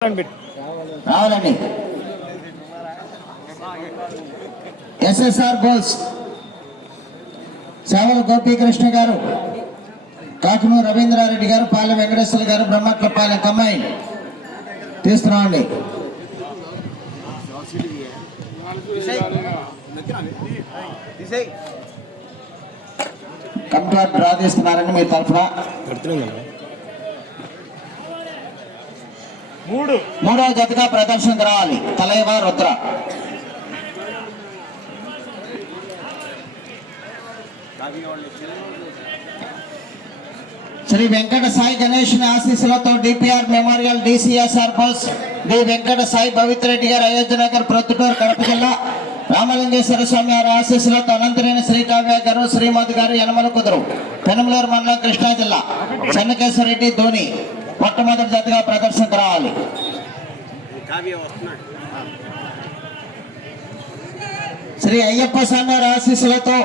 రావాలండి. ఎస్ఎస్ఆర్ బోల్స్ సేవల గోపీకృష్ణ గారు, కాకునూరు రవీంద్రారెడ్డి గారు, పాలెం వెంకటేశ్వర గారు, బ్రహ్మట్లపాలెం కమ్మాయి తీస్తున్నామండి. కంప్లీట్ డ్రా తీస్తున్నారండి మీ తరఫున. మూడవ జతగా ప్రదర్శనకు రావాలి తలైవ రుద్ర. శ్రీ వెంకట సాయి గణేష్ ఆశీస్సులతో DPR memorial DCSR Bose D Venkata Sai Pavitra Reddy గారు, అయోధ్య నగర్, ప్రొద్దుటూరు, కడప జిల్లా. రామలింగేశ్వర స్వామి గారి ఆశీస్సులతో అనంతరేణి శ్రీకావ్య గారు, శ్రీమతి గారు, యనమల కుదురు, పెనమలూరు మండలం, కృష్ణా జిల్లా. చెన్నకేశ్వరరెడ్డి ధోని మొట్టమొదటి జతగా ప్రదర్శనకు రావాలి. శ్రీ అయ్యప్ప స్వామి వారి ఆశీస్సులతో,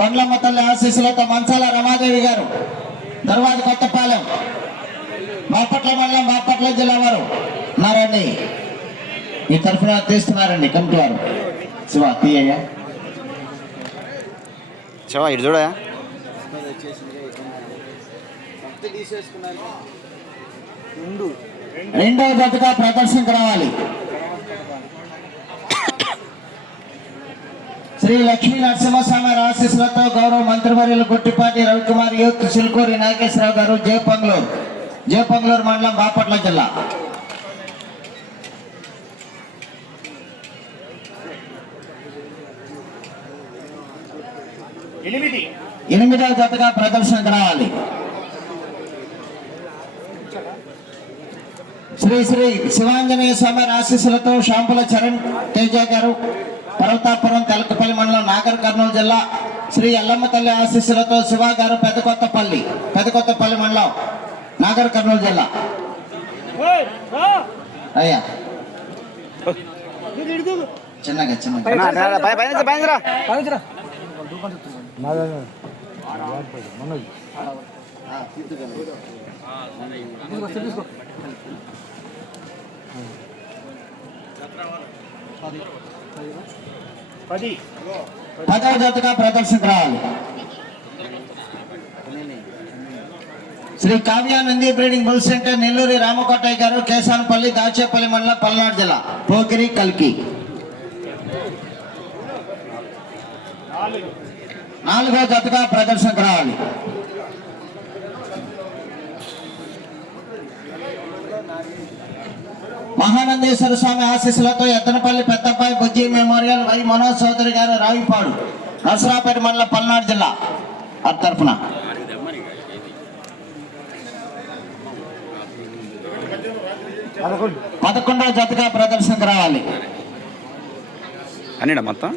మండలమ్మ తల్లి ఆశీస్సులతో మంచాల రమాదేవి గారు, దర్వాజ కొత్తపాలెం, బాపట్ల మండలం, బాపట్ల జిల్లా వారు ఉన్నారండి. ఈ తరఫున తీస్తున్నారండి కమిటీ వారు. శివ తీయ్యా శివ ఇటు చూడా. రెండవ జతగా ప్రదర్శనకు రావాలి. శ్రీ లక్ష్మీ నరసింహస్వామి ఆశీస్సులతో గౌరవ మంత్రివర్యులు గుట్టిపాటి రవికుమార్, యూత్ సిల్కూరి నాగేశ్వరరావు గారు, జయపంగ్లూరు మండలం, బాపట్ల జిల్లా. ఎనిమిదవ జతగా ప్రదర్శనకు రావాలి. శ్రీ శ్రీ శివాంజనేయ స్వామి ఆశీస్సులతో శాంపుల చరణ్ తేజ గారు, పర్వతాపురం, తెలకపల్లి మండలం, నాగర్ కర్నూలు జిల్లా. శ్రీ ఎల్లమ్మ తల్లి ఆశీస్సులతో శివ గారు, పెదకొత్తపల్లి మండలం, నాగర్ కర్నూలు జిల్లా. అయ్యా చిన్నగా పదవ జతగా ప్రదర్శనకు రావాలి. Sri Kavyanandi breeding bull centre, Nelluri Ramakotaiah గారు, కేసానపల్లి, దాచేపల్లి మండలం, పల్నాడు జిల్లా. పోకిరి కల్కి. నాలుగో జతగా ప్రదర్శనకు రావాలి. మహానందేశ్వర స్వామి ఆశీస్సులతో ఎత్తనపల్లి పెద్దబ్బాయి బుజ్జి మెమోరియల్ వై మనోజ్ చౌదరి గారు, రావిపాడు, నరసరాపేట మండలం, పల్నాడు జిల్లా వారి తరఫున. 11వ జతగా ప్రదర్శనకు రావాలి. మొత్తం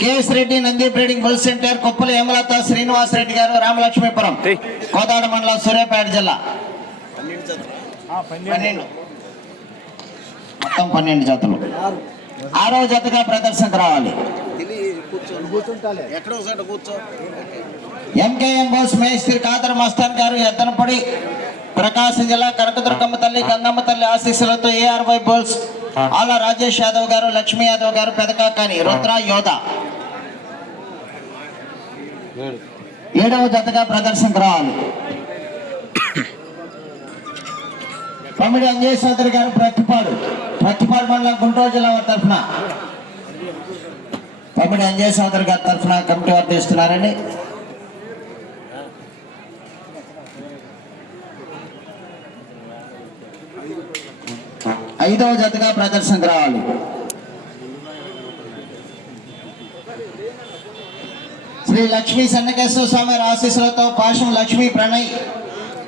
KS Reddy Nandi breeding bull centre, Koppula Hemalatha Srinivas Reddy గారు, రామలక్ష్మీపురం, కోదాడ మండలం, సూర్యాపేట జిల్లా. మొత్తం 12 జతలు. 6వ జతగా ప్రదర్శనకు రావాలి. ఎంకేఎం బోస్ మేస్త్రి కాదర్ మస్తాన్ గారు, ఎద్దనపొడి, ప్రకాశం జిల్లా. కనకదుర్గమ్మ తల్లి, గంగమ్మ తల్లి ఆశీస్సులతో ఏఆర్వై బోల్స్ ఆల రాజేష్ యాదవ్ గారు, లక్ష్మీ యాదవ్ గారు, పెదకాకాని, రుద్ర యోధ. 7వ జతగా ప్రదర్శనకు రావాలి. పమిడి అంజయ్ చౌదరి గారు, ప్రతిపాడు మండలం, గుంటూరు జిల్లా వారి తరఫున. పమిడి అంజయ్ చౌదరి గారి తరఫున కమిటీ వారు తీస్తున్నారండి. 5వ జతగా ప్రదర్శనకు రావాలి. శ్రీ లక్ష్మీ చెన్నకేశ్వర స్వామి ఆశీస్సులతో పాశం లక్ష్మీ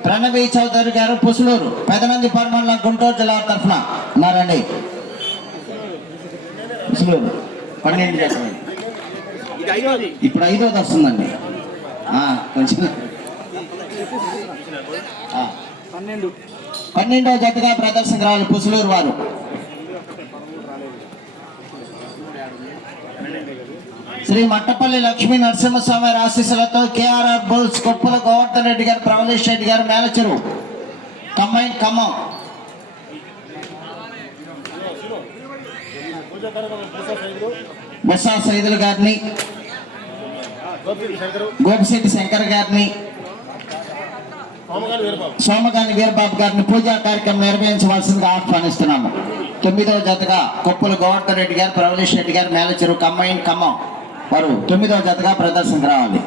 ప్రణవి చౌదరి గారు, పుసులూరు, పెదనందిపాడు మండలం, గుంటూరు జిల్లా తరఫున ఉన్నారండి. పుసులూరు 12 జతలు. ఇప్పుడు 5వది వస్తుందండి. కొంచెం 12వ జతగా ప్రదర్శనకు రావాలి పుసులూరు వారు. శ్రీ మట్టపల్లి లక్ష్మీ నరసింహస్వామి ఆశీస్సులతో కేఆర్ఆర్ బుల్స్ కొప్పుల గోవర్ధన్ రెడ్డి గారు, ప్రవలేష్ రెడ్డి గారు, మేలచెరువు, ఖమ్మం బుస్సా సైదులు గారిని, గోపిశెట్టి శంకర్ గారిని, సోమగాని వీరబాబు గారిని పూజా కార్యక్రమం నిర్వహించవలసిందిగా ఆహ్వానిస్తున్నాము. 9వ జతగా కొప్పుల గోవర్ధన్ రెడ్డి గారు, ప్రవలేష్ రెడ్డి గారు, మేలచెరువు కమ్మాయిన్ ఖమ్మం వారు 9వ జతగా ప్రదర్శనకు రావాలి.